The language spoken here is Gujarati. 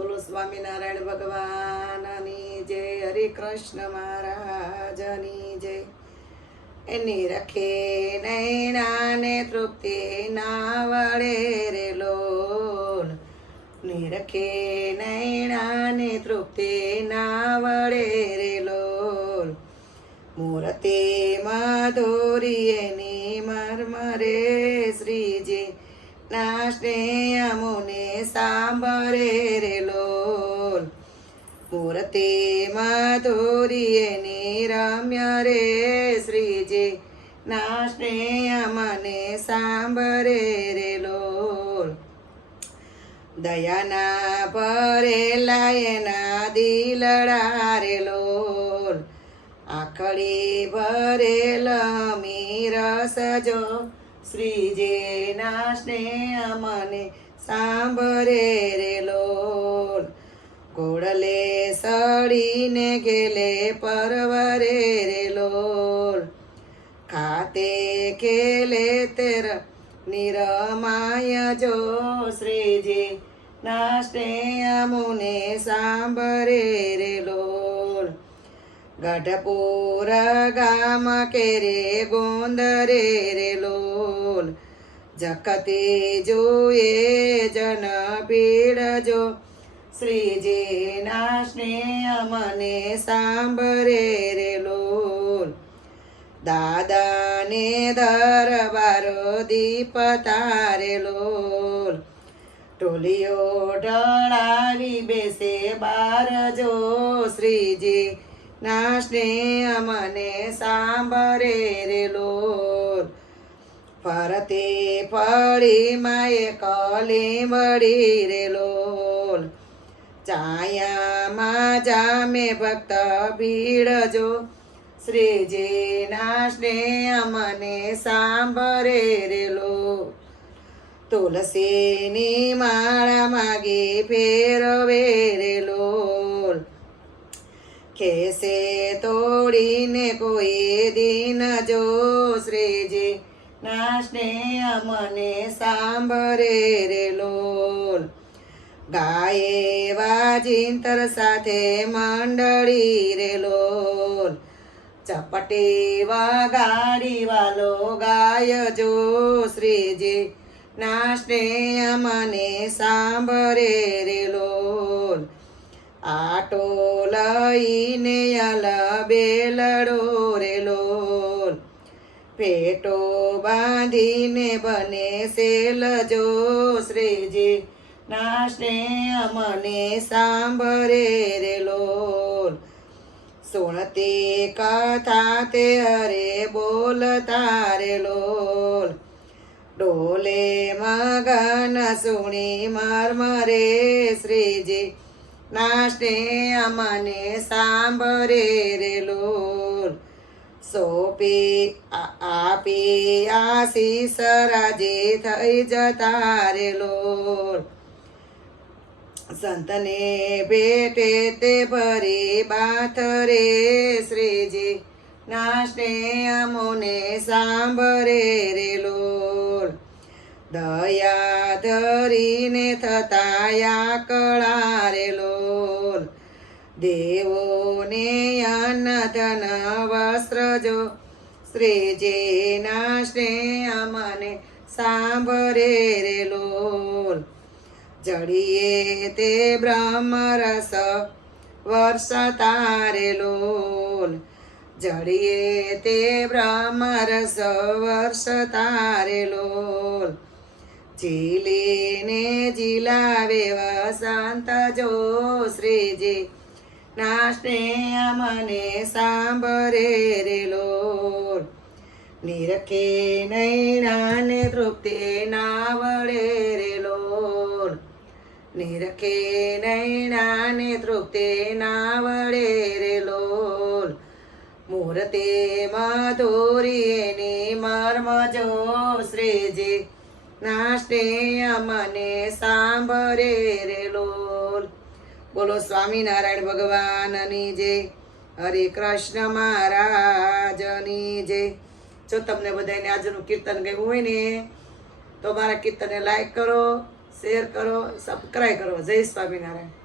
બોલો સ્વામિનારાયણ ભગવાનની જય, હરે કૃષ્ણ મહારાજની જય. એની રખે નૈણાને તૃપ્તિ ના વળે રે લોલ, નિરખે નૈણાને તૃપ્તિ ના વળે રે લોલ. મૂર્તિ મધુરી એની મરમરે શ્રીજી ના સ્નેહ મુને સાંભળે રે લોલ. મૂર્તિ મધુરી એની રમ્ય રે શ્રીજી ના સ્નેહ મને સાંભળે રે લોલ. દયાના ભરેલા એના દિલડા રે લોલ, આખડી ભરેલ મીરસ જો શ્રીજીના સ્નેહ મને સાંભળે રે લોલ. ઘોડલે સડીને ગેલે પરવરે રે લોલ, ખાતે ખેલે તેર નિરમાય જો શ્રીજી ના સ્નેહ મુને સાંભળે રે લોલ. ગઢપુર ગામ કેરે ગોંદરે રે લોલ, જખતી જોએ જન પીડ જો શ્રીજી ના સ્નેહ મને સાંભળે રે લોલ. દાદાને દરબારો દીપ તારે લોલ, ટોલીઓ ઢળાવી બેસે બાર જો શ્રીજી ના સ્નેહ મને સાંભળે રે લોલ. ફરતે પડી માએ કલીમડી રે લોલ, ચાયામાં જામે ભક્ત ભીડ જો શ્રીજી ના સ્નેહ મને સાંભળે રે લોલ. તુલસીની માળા માગી ફેરવે રે લોલ, ખેસે તોડીને કોઈ દિન જો શ્રીજી ના સ્નેહ મને સાંભળે રે લોલ. ગાયે વાજિંતર સાથે મંડળી રે લોલ, ચપટી વગાડી વાલો ગાય જો શ્રીજી ના સ્નેહ મને સાંભળે રે લોલ. આટો લઈને અલ બેલડો રે લોલ, પેટો બાંધીને બને સેલ જો શ્રીજી ના સ્નેહ મને સાંભળે રે લોલ. સુણતી કથા તે હરે બોલતા રે લોલ, ડોલે મગન સુણી મરમરે શ્રીજી ના સ્નેહ મને સાંભળે રે લોલ. સોપી આપી આશીષ રાજી થઈ જતા રે લોલ, સંતને ભેટે તે ભરી બાથ રે શ્રીજી ના સ્નેહ મુને સાંભળે રે લોલ. દયા ધરીને થતા આકળા રે લોલ, દેવોને અન્ન ધન વસ્ત્ર જો શ્રીજી ના સ્નેહ મને સાંભળે રે લોલ. જડીએ તે બ્રહ્મ રસ વર્ષતા રે લોલ, જડીએ તે બ્રહ્મ રસ વર્ષતા રે લોલ. ઝીલીને ઝીલાવે વસંત જો શ્રીજી ના સ્નેહ મને સાંભળે રે લોલ. નિરખે નૈણાને તૃપ્તિ ના વળે રે લોલ, નિરખે નૈણાને તૃપ્તિ ના વળે રે લોલ. મૂર્તિ મધુરી એની મર્મ જો શ્રીજી ના સ્નેહ મને સાંભળે રે લોલ. બોલો સ્વામિનારાયણ ભગવાનની જય, હરે કૃષ્ણ મહારાજની જય. જો તમને બધાને આજનું કીર્તન ગયું હોય ને તો મારા કીર્તનને લાઈક કરો, શેર કરો, સબસ્ક્રાઈબ કરો. જય સ્વામિનારાયણ.